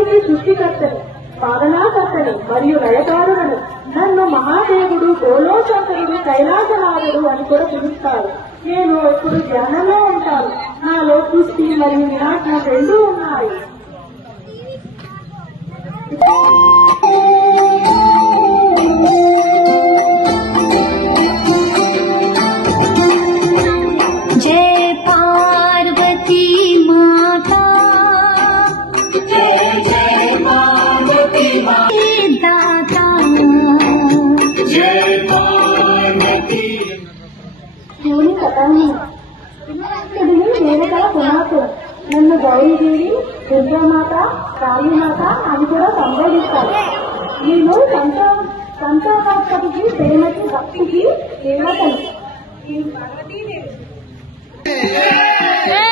జగత్తంతటికి సృష్టికర్తని, పాలనాకర్తని మరియు లయకారులను నన్ను మహాదేవుడు, గోలోశంకరుడు, కైలాసనాథుడు అని కూడా పిలుస్తారు. నేను ఎప్పుడు ధ్యానంలో ఉంటాను. నాలో సృష్టి మరియు వినాశనం రెండూ ఉన్నాయి. जय पार्वती माता, जय जय पार्वती दाता, जय पार्वती। శివుని కథాన్ని దేవతల కుమార్తె. నన్ను గౌరీదేవి, దుర్గామాత, కాళీమాత అని కూడా సంబోధిస్తారు. నేను సంతానాధిపతికి, ప్రేమకి, భక్తికి దేవతను. जय